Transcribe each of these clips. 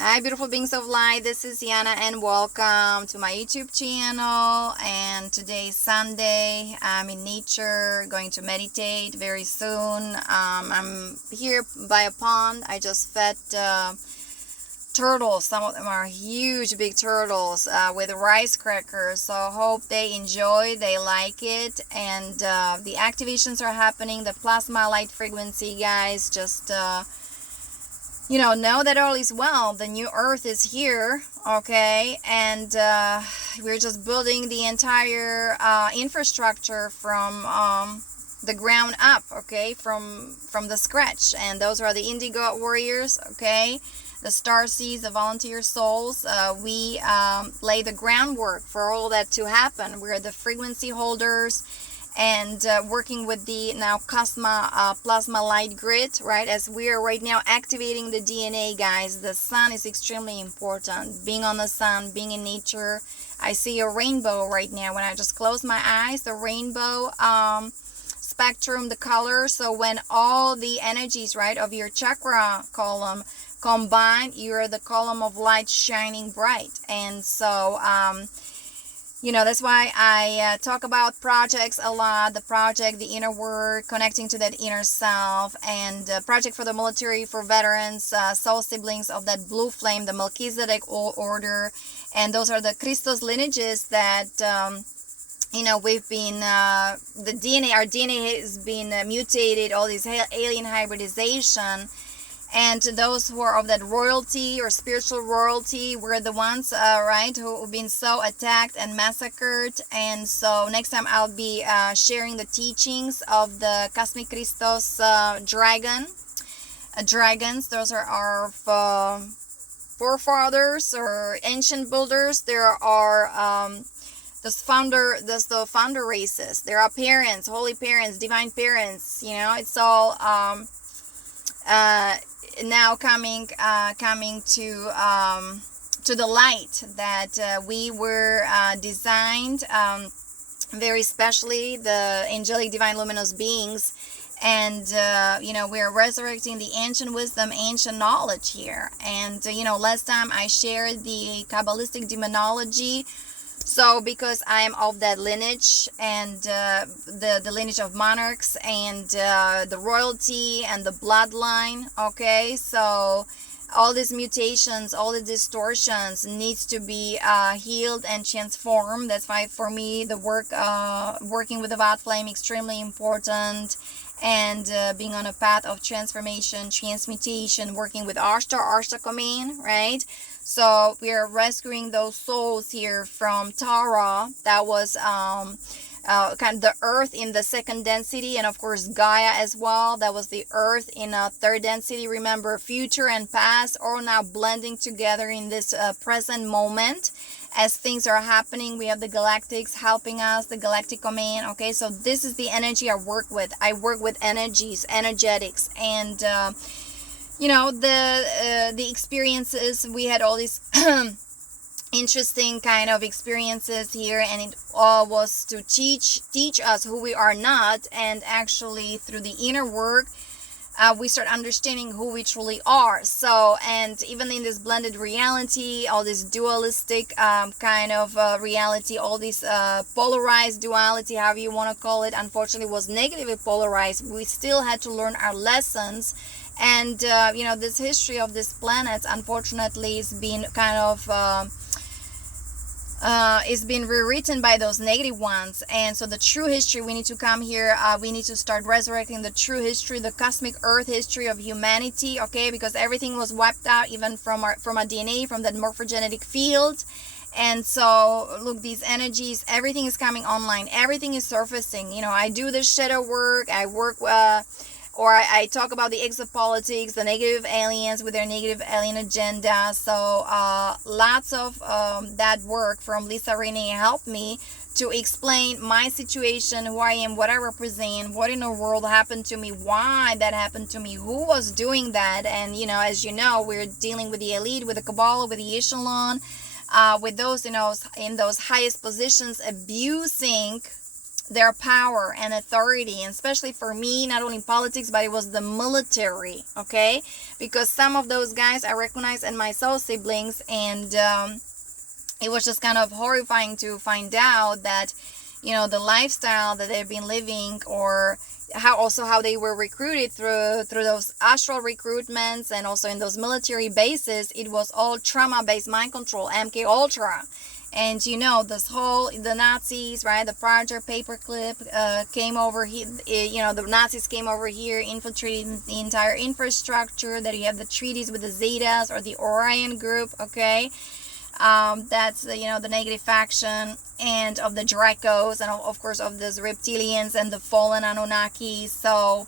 Hi, beautiful beings of light. This is Yana, and welcome to my YouTube channel. And today is Sunday. I'm in nature, going to meditate very soon. I'm here by a pond. I just fed turtles. Some of them are huge, big turtles with rice crackers. So hope they enjoy, they like it, and the activations are happening. The plasma light frequency, guys, just. Know that all is well. The new earth is here, okay? And we're just building the entire infrastructure from the ground up, okay? From the scratch. And those are the indigo warriors, okay? The star seeds, the volunteer souls. We lay the groundwork for all that to happen. We're the frequency holders, and working with the now plasma light grid, right? As we are right now activating the DNA, guys. The sun is extremely important. Being on the sun, being in nature. I see a rainbow right now when I just close my eyes. The rainbow spectrum, the color. So when all the energies, right, of your chakra column combine, you're the column of light shining bright. And so that's why I talk about projects a lot. The project, the inner work, connecting to that inner self, and project for the military, for veterans, soul siblings of that blue flame, the Melchizedek order. And those are the Christos lineages that, we've been, the DNA, our DNA has been mutated, all this alien hybridization. And those who are of that royalty or spiritual royalty were the ones, right, who have been so attacked and massacred. And so next time I'll be sharing the teachings of the Cosmic Christos dragons. Those are our forefathers or ancient builders. There are the founder races. There are parents, holy parents, divine parents. It's all now coming to the light that we were designed very specially, the angelic divine luminous beings. And we are resurrecting the ancient wisdom, ancient knowledge here. And last time I shared the Kabbalistic demonology. So because I am of that lineage, and the lineage of monarchs, and the royalty and the bloodline, okay? So all these mutations, all the distortions needs to be healed and transformed. That's why for me the working with the Vat Flame extremely important. And being on a path of transformation, transmutation, working with Ashtar command, right? So we are rescuing those souls here from Tara. That was kind of the earth in the second density, and of course Gaia as well. That was the earth in a third density. Remember, future and past all now blending together in this present moment. As things are happening, we have the Galactics helping us, the Galactic command. Okay, so this is the energy I work with. I work with energies, energetics, and the experiences. We had all these interesting kind of experiences here, and it all was to teach us who we are not. And actually through the inner work, we start understanding who we truly are. So, and even in this blended reality, all this dualistic kind of reality, all this polarized duality, however you want to call it, unfortunately was negatively polarized. We still had to learn our lessons. And this history of this planet, unfortunately, is being kind of is being rewritten by those negative ones. And so the true history, we need to come here, we need to start resurrecting the true history, the cosmic earth history of humanity, okay? Because everything was wiped out, even from our DNA, from that morphogenetic field. And so look, these energies, everything is coming online, everything is surfacing. I do the shadow work, I work or I talk about the exopolitics, the negative aliens with their negative alien agenda. So lots of that work from Lisa Renee helped me to explain my situation, who I am, what I represent, what in the world happened to me, why that happened to me, who was doing that. And as you know, we're dealing with the elite, with the Kabbalah, with the echelon, with those in those highest positions abusing their power and authority, and especially for me, not only politics, but it was the military, okay? Because some of those guys I recognize in my soul siblings, and it was just kind of horrifying to find out that, you know, the lifestyle that they've been living, or how they were recruited through those astral recruitments, and also in those military bases, it was all trauma-based mind control, MK Ultra. And you know, the Nazis, right, the Project Paperclip came over here, you know, the Nazis came over here, infiltrated the entire infrastructure, that you have the treaties with the Zetas or the Orion group, okay? That's you know, the negative faction, and of the Dracos, and of course of those reptilians and the fallen Anunnaki. So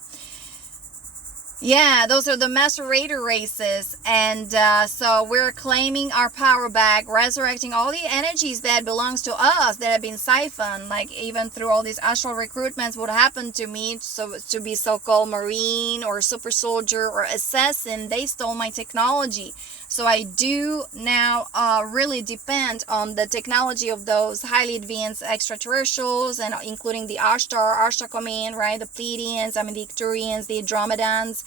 yeah, those are the master raider races, and so we're claiming our power back, resurrecting all the energies that belongs to us that have been siphoned, like even through all these astral recruitments. What happened to me, so to be so-called marine or super soldier or assassin, they stole my technology. So I do now really depend on the technology of those highly advanced extraterrestrials, and including the Ashtar Command, right? The Pleiadians, I mean the Icturians, the Andromedans.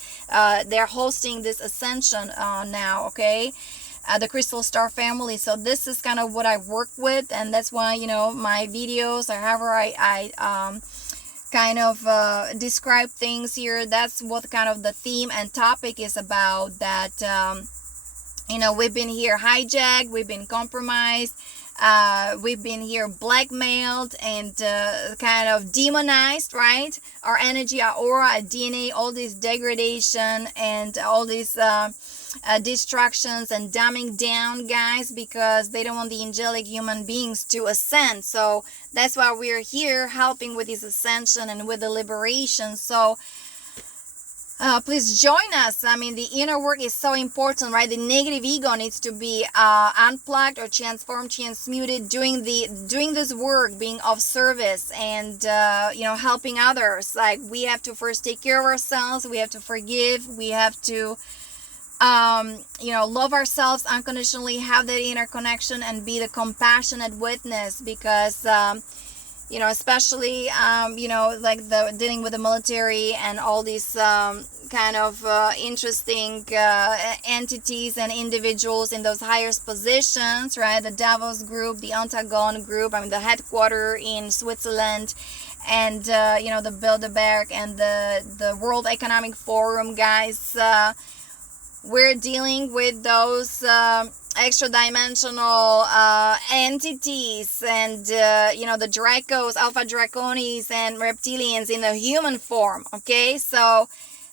They're hosting this Ascension now, okay? The Crystal Star family. So this is kind of what I work with, and that's why, you know, my videos, or however I kind of describe things here, that's what kind of the theme and topic is about. That you know, we've been here hijacked, we've been compromised, we've been here blackmailed and kind of demonized, right? Our energy, our aura, our DNA, all this degradation and all these distractions and dumbing down, guys, because they don't want the angelic human beings to ascend. So that's why we're here helping with this ascension and with the liberation. So please join us. I mean, the inner work is so important, right? The negative ego needs to be unplugged or transformed, transmuted, doing this work, being of service, and you know, helping others. Like, we have to first take care of ourselves. We have to forgive. We have to you know, love ourselves unconditionally, have that inner connection, and be the compassionate witness. Because you know, especially you know, like the dealing with the military and all these kind of interesting entities and individuals in those highest positions, right? The Davos group, the Antagon group, I mean the headquarters in Switzerland, and you know, the Bilderberg and the World Economic Forum, guys. We're dealing with those extra dimensional entities, and you know, the Dracos, Alpha Draconis, and reptilians in the human form, okay? So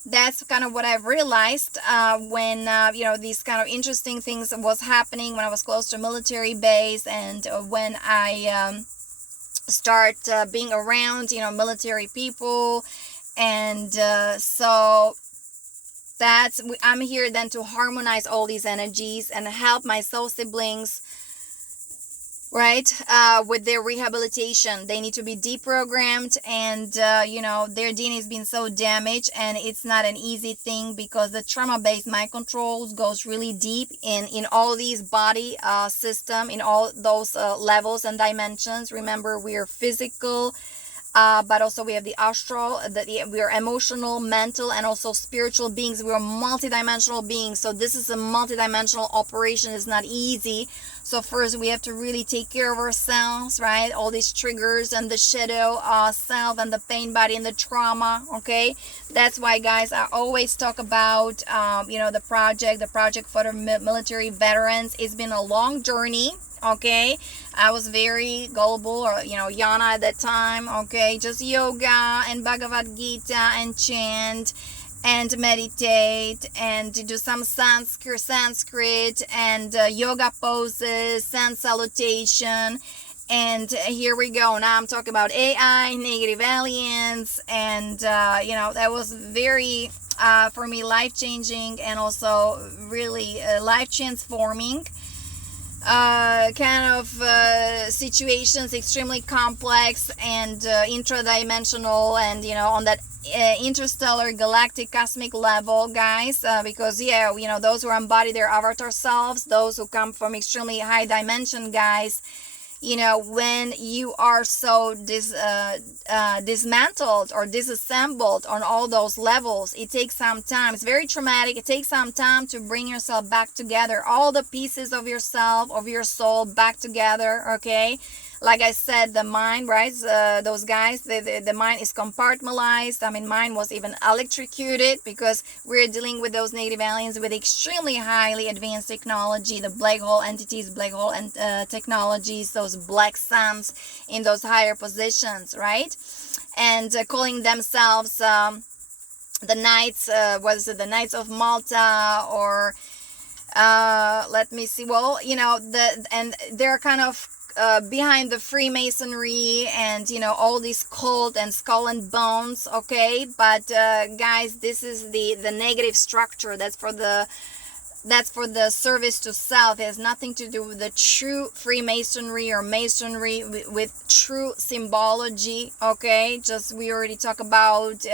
that's kind of what I've realized when you know, these kind of interesting things was happening when I was close to a military base, and when I start being around, you know, military people. And so I'm here then to harmonize all these energies and help my soul siblings, right, with their rehabilitation. They need to be deprogrammed, and you know, their DNA has been so damaged, and it's not an easy thing, because the trauma-based mind controls goes really deep in all these body system, in all those levels and dimensions. Remember, we are physical, but also we have the astral, we are emotional, mental, and also spiritual beings. We are multidimensional beings. So this is a multidimensional operation. It's not easy. So first we have to really take care of ourselves, right? All these triggers and the shadow self and the pain body and the trauma, okay? That's why, guys, I always talk about, you know, the project for the military veterans. It's been a long journey. Okay, I was very gullible, or you know, Yana at that time. Okay, just yoga and Bhagavad Gita and chant and meditate and do some Sanskrit and yoga poses, sun salutation. And here we go. Now I'm talking about AI, negative aliens, and you know, that was very for me life-changing, and also really life-transforming kind of situations, extremely complex and intradimensional, and you know, on that interstellar galactic cosmic level, guys, because yeah, you know, those who embody their avatar selves, those who come from extremely high dimension, guys, you know, when you are so dismantled or disassembled on all those levels, it takes some time. It's very traumatic. It takes some time to bring yourself back together, all the pieces of yourself, of your soul back together. Okay, like I said, the mind, right? Those guys, the mind is compartmentalized. I mean, mine was even electrocuted because we're dealing with those native aliens with extremely highly advanced technology, the black hole entities, black hole and technologies, those black suns in those higher positions, right? And calling themselves the Knights, was it the Knights of Malta, or let me see, well, you know, and they're kind of behind the Freemasonry and, you know, all these cult and skull and bones. Okay, but guys, this is the negative structure. That's for the service to self. It has nothing to do with the true Freemasonry or Masonry with true symbology. Okay, just we already talked about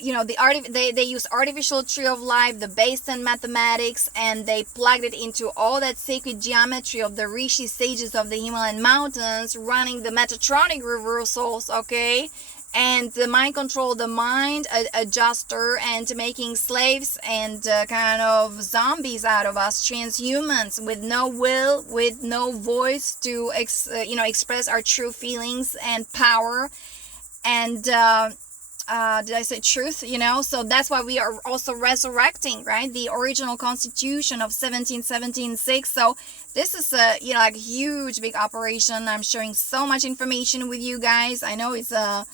you know, they use artificial tree of life, the base 10 mathematics, and they plugged it into all that sacred geometry of the rishi sages of the Himalayan mountains, running the metatronic reversals. Okay, and the mind control, the mind adjuster, and making slaves and kind of zombies out of us, transhumans with no will, with no voice to you know, express our true feelings and power. And did I say truth? You know, so that's why we are also resurrecting, right? The original constitution of 1776. So this is a, you know, like huge big operation. I'm sharing so much information with you guys. I know it's a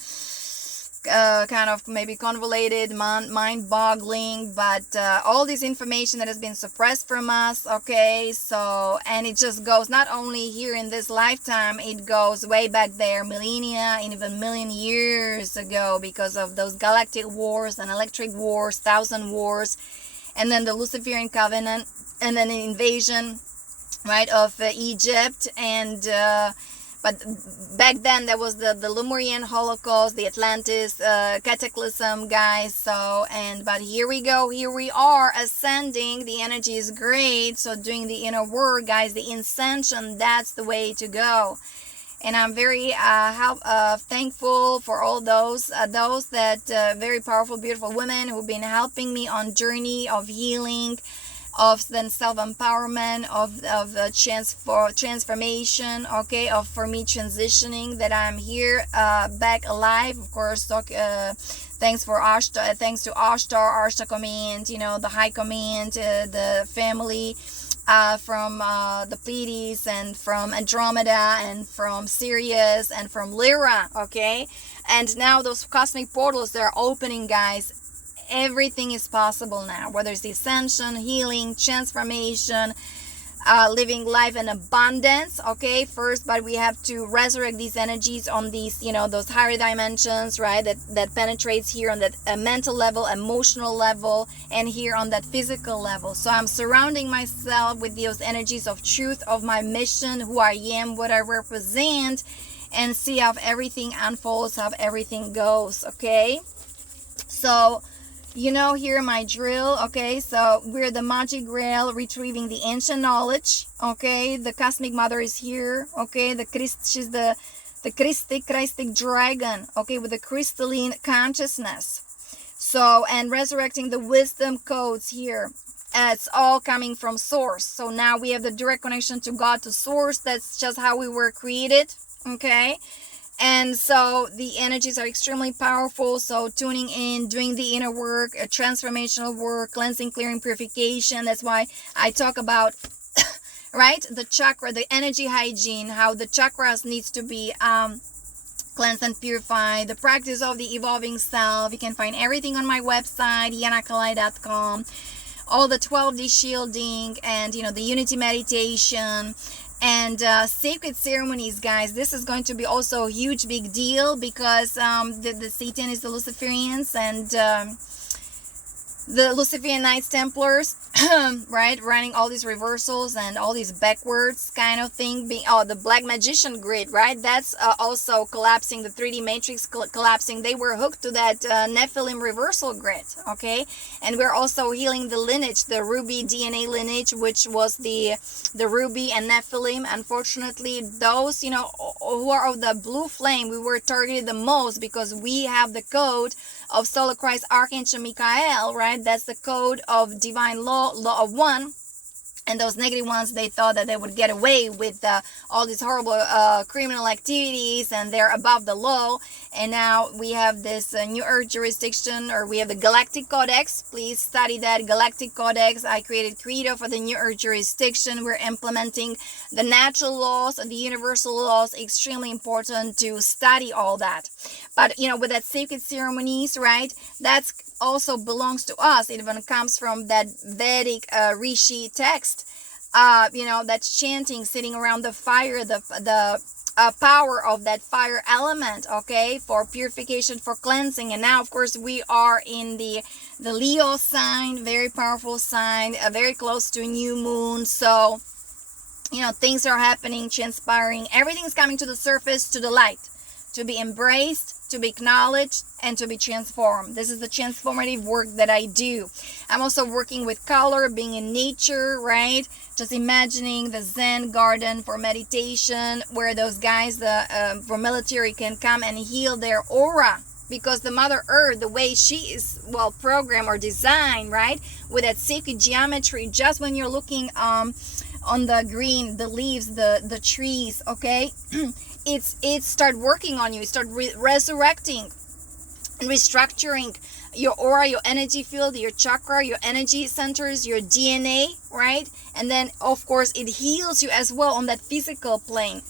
kind of maybe convoluted, mind-boggling, but all this information that has been suppressed from us. Okay, so, and it just goes not only here in this lifetime, it goes way back there, millennia and even million years ago, because of those galactic wars and electric wars, thousand wars, and then the Luciferian covenant, and then the invasion, right, of Egypt. And but back then there was the Lemurian Holocaust, the Atlantis cataclysm, guys. So, and but here we go, here we are ascending. The energy is great. So doing the inner work, guys, the Ascension, that's the way to go. And I'm very thankful for all those that very powerful, beautiful women who've been helping me on journey of healing, of then self-empowerment, of transformation, okay, of for me transitioning, that I'm here back alive. Of course, thanks for Ashtar, thanks to Ashtar Command, you know, the High Command, the family from the Pleiades, and from Andromeda, and from Sirius, and from Lyra. Okay, and now those cosmic portals, they're opening, guys. Everything is possible now, whether it's the ascension, healing, transformation, living life in abundance. Okay, first, but we have to resurrect these energies on these, you know, those higher dimensions, right, that penetrates here on that mental level, emotional level, and here on that physical level. So I'm surrounding myself with those energies of truth, of my mission, who I am, what I represent, and see how everything unfolds, how everything goes. Okay, so, you know, here my drill. Okay, so we're the magic grail, retrieving the ancient knowledge. Okay, the cosmic mother is here. Okay, she's the Christic dragon. Okay, with the crystalline consciousness. So, and resurrecting the wisdom codes here. It's all coming from source. So now we have the direct connection to God, to source. That's just how we were created. Okay, and so the energies are extremely powerful. So tuning in, doing the inner work, a transformational work, cleansing, clearing, purification. That's why I talk about right, the chakra, the energy hygiene, how the chakras needs to be cleansed and purified, the practice of the evolving self. You can find everything on my website, yanakalai.com. All the 12D shielding, and, you know, the unity meditation, and sacred ceremonies, guys. This is going to be also a huge big deal, because the Satan is the Luciferians, and the Luciferian Knights Templars, right, running all these reversals and all these backwards kind of thing, being the Black Magician grid, right, that's also collapsing, the 3D matrix collapsing. They were hooked to that Nephilim reversal grid, okay, and we're also healing the lineage, the Ruby DNA lineage, which was the Ruby and Nephilim. Unfortunately, those, you know, who are of the blue flame, we were targeted the most because we have the code of Solar Christ Archangel Michael, right? That's the code of divine law of one. And those negative ones, they thought that they would get away with all these horrible criminal activities, and they're above the law. And now we have this New Earth jurisdiction, or we have the Galactic Codex. Please study that Galactic Codex. I created Credo for the New Earth jurisdiction. We're implementing the natural laws and the universal laws. Extremely important to study all that. But, you know, with that sacred ceremonies, right, that's also belongs to us. It even comes from that Vedic Rishi text, you know, that's chanting, sitting around the fire, the power of that fire element, okay, for purification, for cleansing. And now, of course, we are in the Leo sign, very powerful sign, very close to new moon. So, you know, things are happening, transpiring, everything's coming to the surface, to the light, to be embraced, to be acknowledged, and to be transformed. This is the transformative work that I do. I'm also working with color, being in nature, right? Just imagining the Zen garden for meditation, where those guys for military can come and heal their aura. Because the Mother Earth, the way she is, well, programmed or designed, right? With that sacred geometry, just when you're looking on the green, the leaves, the trees, okay? It start working on you. It start resurrecting and restructuring your aura, your energy field, your chakra, your energy centers, your DNA, right? And then, of course, it heals you as well on that physical plane.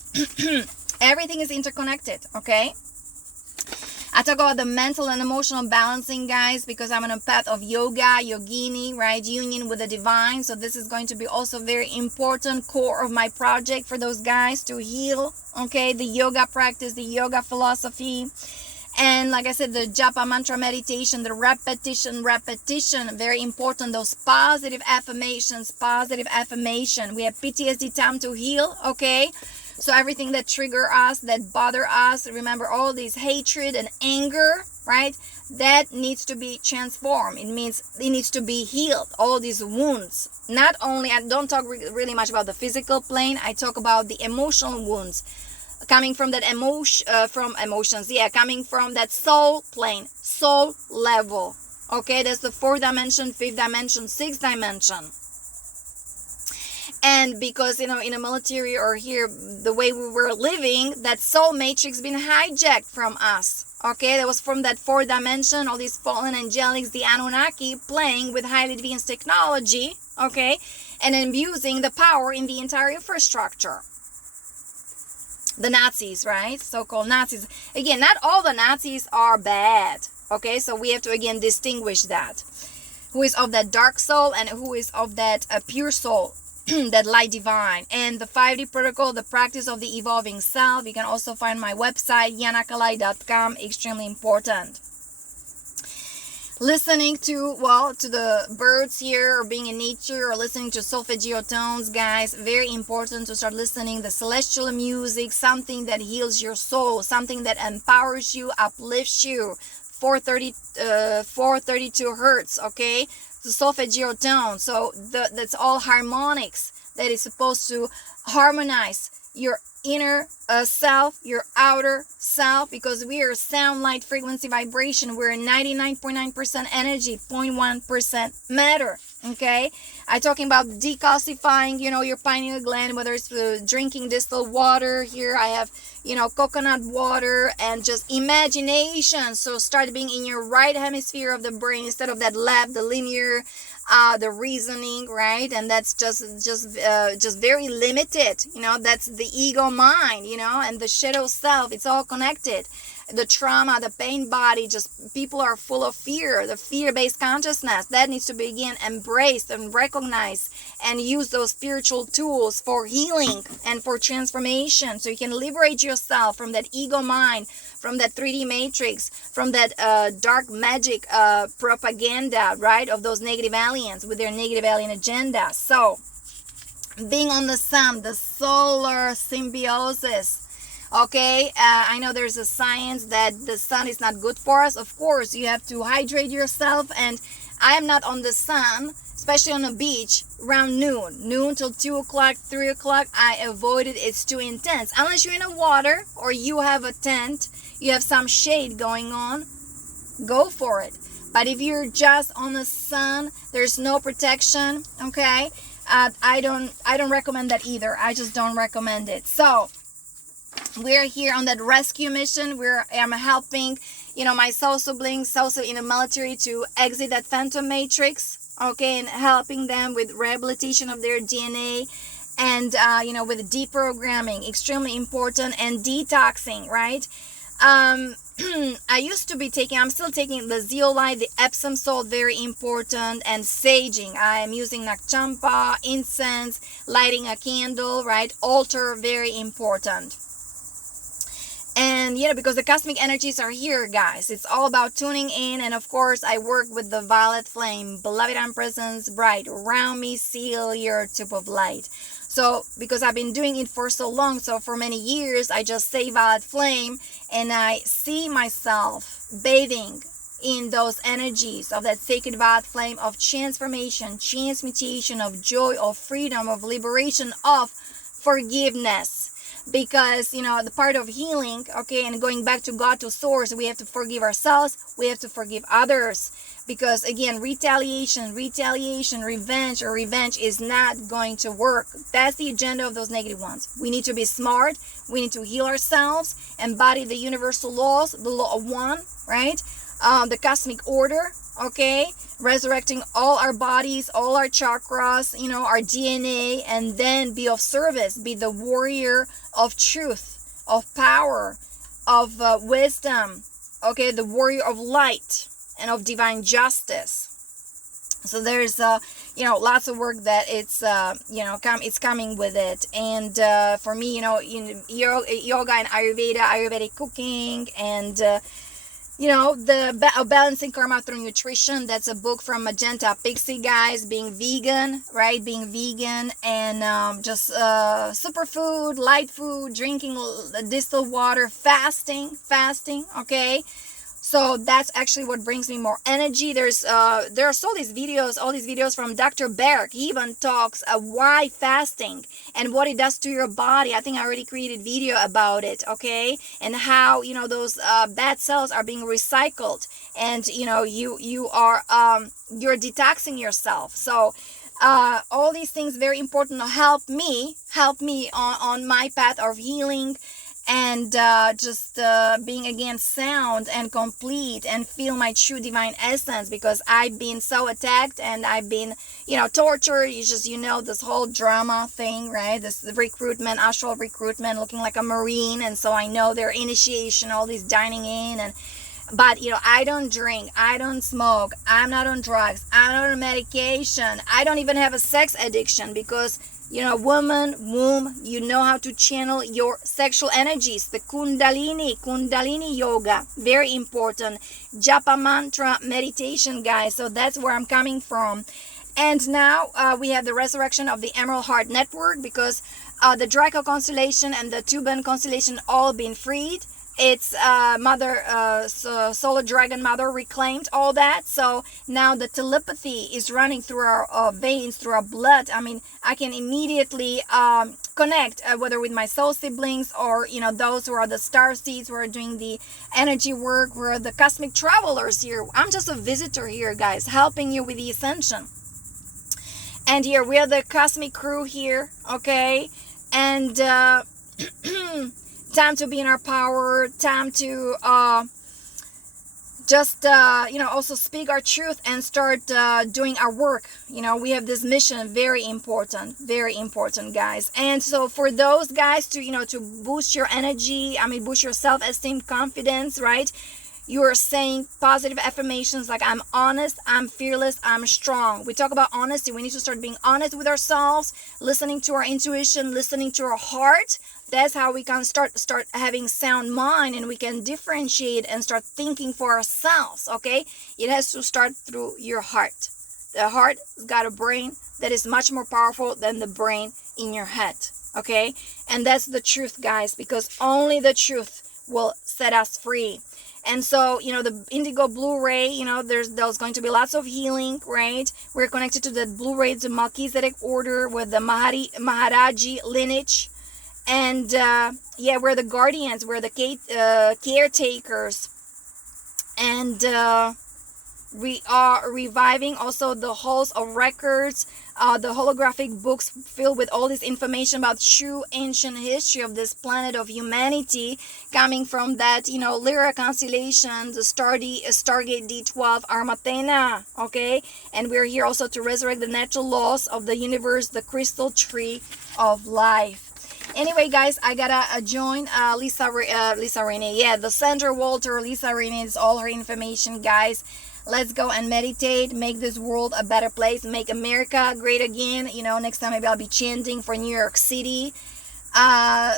Everything is interconnected, okay? I talk about the mental and emotional balancing, guys, because I'm on a path of yoga, yogini, right? Union with the divine. So this is going to be also very important core of my project for those guys to heal, okay? The yoga practice, the yoga philosophy. And like I said, the japa mantra meditation, the repetition, very important. Those positive affirmations, We have PTSD time to heal, okay? So everything that trigger us, that bother us, remember all this hatred and anger, right? That needs to be transformed. It means it needs to be healed. All these wounds. Not only, I don't talk really much about the physical plane. I talk about the emotional wounds. Coming from that coming from that soul plane, soul level. Okay, that's the 4th dimension, 5th dimension, 6th dimension. And because, you know, in the military or here, the way we were living, that soul matrix been hijacked from us. Okay, that was from that 4th dimension, all these fallen angelics, the Anunnaki, playing with highly advanced technology, okay, and abusing the power in the entire infrastructure. The Nazis, right? So-called Nazis. Again, not all the Nazis are bad. Okay, so we have to again distinguish that. Who is of that dark soul and who is of that pure soul, that light divine. And the 5D protocol, the practice of the evolving self. You can also find my website, yanakalai.com. Extremely important. Listening to the birds here, or being in nature, or listening to solfeggio tones, guys, very important to start listening the celestial music, something that heals your soul, something that empowers you, uplifts you. 432 hertz, okay, the solfeggio tone. So that's all harmonics that is supposed to harmonize your inner self, your outer self, because we are sound, light, frequency, vibration. We're 99.9% energy, 0.1% matter. Okay, I'm talking about decalcifying, you know, your pineal gland, whether it's drinking distilled water. Here I have, you know, coconut water, and just imagination. So start being in your right hemisphere of the brain instead of that left, the linear, the reasoning, right? And that's just very limited, you know. That's the ego mind, you know, and the shadow self. It's all connected. The trauma, the pain body, just people are full of fear. The fear-based consciousness that needs to be again embraced and recognized, and use those spiritual tools for healing and for transformation, so you can liberate yourself from that ego mind, from that 3D matrix, from that dark magic propaganda, right, of those negative aliens with their negative alien agenda. So being on the sun, the solar symbiosis. Okay, I know there's a science that the sun is not good for us. Of course, you have to hydrate yourself, and I am not on the sun, especially on the beach, around noon till 2 o'clock, 3 o'clock. I avoid it. It's too intense. Unless you're in the water or you have a tent, you have some shade going on, go for it. But if you're just on the sun, there's no protection, okay? I don't recommend that either. I just don't recommend it. So we're here on that rescue mission. I'm helping, my soul siblings also in the military to exit that phantom matrix, okay, and helping them with rehabilitation of their DNA and, with deprogramming, extremely important, and detoxing, right? I used to be taking, I'm still taking the zeolite, the Epsom salt, very important, and saging. I am using nakchampa, incense, lighting a candle, right? Altar, very important. And, because the cosmic energies are here, guys. It's all about tuning in. And, of course, I work with the violet flame. Beloved, I'm presence bright. Around me, seal your tube of light. So, because I've been doing it for so long, so for many years, I just say violet flame. And I see myself bathing in those energies of that sacred violet flame of transformation, transmutation, of joy, of freedom, of liberation, of forgiveness. Because, the part of healing, okay, and going back to God, to source, we have to forgive ourselves, we have to forgive others. Because, again, retaliation, revenge is not going to work. That's the agenda of those negative ones. We need to be smart, we need to heal ourselves, embody the universal laws, the law of one, right? The cosmic order, okay? Resurrecting all our bodies, all our chakras, our DNA, and then be of service, be the warrior of truth, of power, of wisdom, okay, the warrior of light and of divine justice. So there's lots of work that it's it's coming with it. And for me, yoga and Ayurvedic cooking, and balancing karma through nutrition. That's a book from Magenta Pixie, guys. Being vegan, right? Being vegan, and just superfood, light food, drinking distilled water, fasting, okay? So that's actually what brings me more energy. There are all these videos from Dr. Berg. He even talks why fasting and what it does to your body. I think I already created video about it, okay? And how, those bad cells are being recycled, and you are you're detoxing yourself. So all these things very important to help me on my path of healing, and just being again sound and complete, and feel my true divine essence, because I've been so attacked, and I've been tortured. This whole drama thing, right? This recruitment, astral recruitment, looking like a Marine, and so I know their initiation, all these dining in, but I don't drink, I don't smoke, I'm not on drugs, I'm not on medication, I don't even have a sex addiction, because woman, womb, how to channel your sexual energies. The Kundalini yoga, very important. Japa mantra meditation, guys. So that's where I'm coming from. And now we have the resurrection of the Emerald Heart Network, because the Draco constellation and the Tuban constellation all been freed. It's Solar Dragon Mother reclaimed all that. So now the telepathy is running through our veins, through our blood. I mean, I can immediately connect, whether with my soul siblings or, those who are the star seeds, who are doing the energy work, who are the cosmic travelers here. I'm just a visitor here, guys, helping you with the ascension. And here we are, the cosmic crew here, okay? And time to be in our power, time to also speak our truth and start doing our work. We have this mission, very important, guys. And so for those guys to boost your energy, boost your self-esteem, confidence, right? You are saying positive affirmations like, I'm honest, I'm fearless, I'm strong. We talk about honesty. We need to start being honest with ourselves, listening to our intuition, listening to our heart, That's how we can start having sound mind, and we can differentiate and start thinking for ourselves. Okay, it has to start through your heart. The heart has got a brain that is much more powerful than the brain in your head. Okay, and that's the truth, guys, because only the truth will set us free. And so, the indigo blue ray, there's going to be lots of healing, right? We're connected to the blue ray, the Melchizedek order with the Maharaji lineage. And yeah, we're the guardians, we're the caretakers. And we are reviving also the halls of records, the holographic books filled with all this information about true ancient history of this planet of humanity, coming from that, Lyra constellation, the Stargate D12 Armatena. Okay, and we're here also to resurrect the natural laws of the universe, the crystal tree of life. Anyway, guys, I gotta join Lisa Renee. Yeah, the Sandra Walter, Lisa Renee is all her information, guys. Let's go and meditate, make this world a better place, make America great again. Next time maybe I'll be chanting for New York City,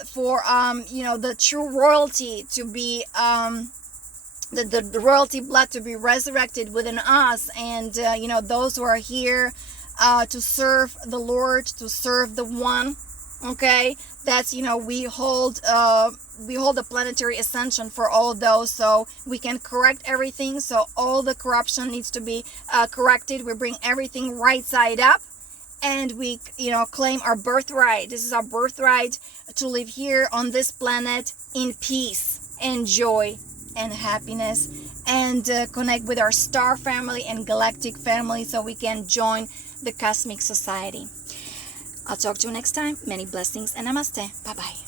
for the true royalty to be the royalty blood to be resurrected within us, and those who are here to serve the Lord, to serve the One. Okay, that's we hold the planetary ascension for all those, so we can correct everything. So all the corruption needs to be corrected. We bring everything right side up, and we claim our birthright. This is our birthright, to live here on this planet in peace and joy and happiness, and connect with our star family and galactic family, so we can join the cosmic society. I'll talk to you next time. Many blessings and namaste. Bye-bye.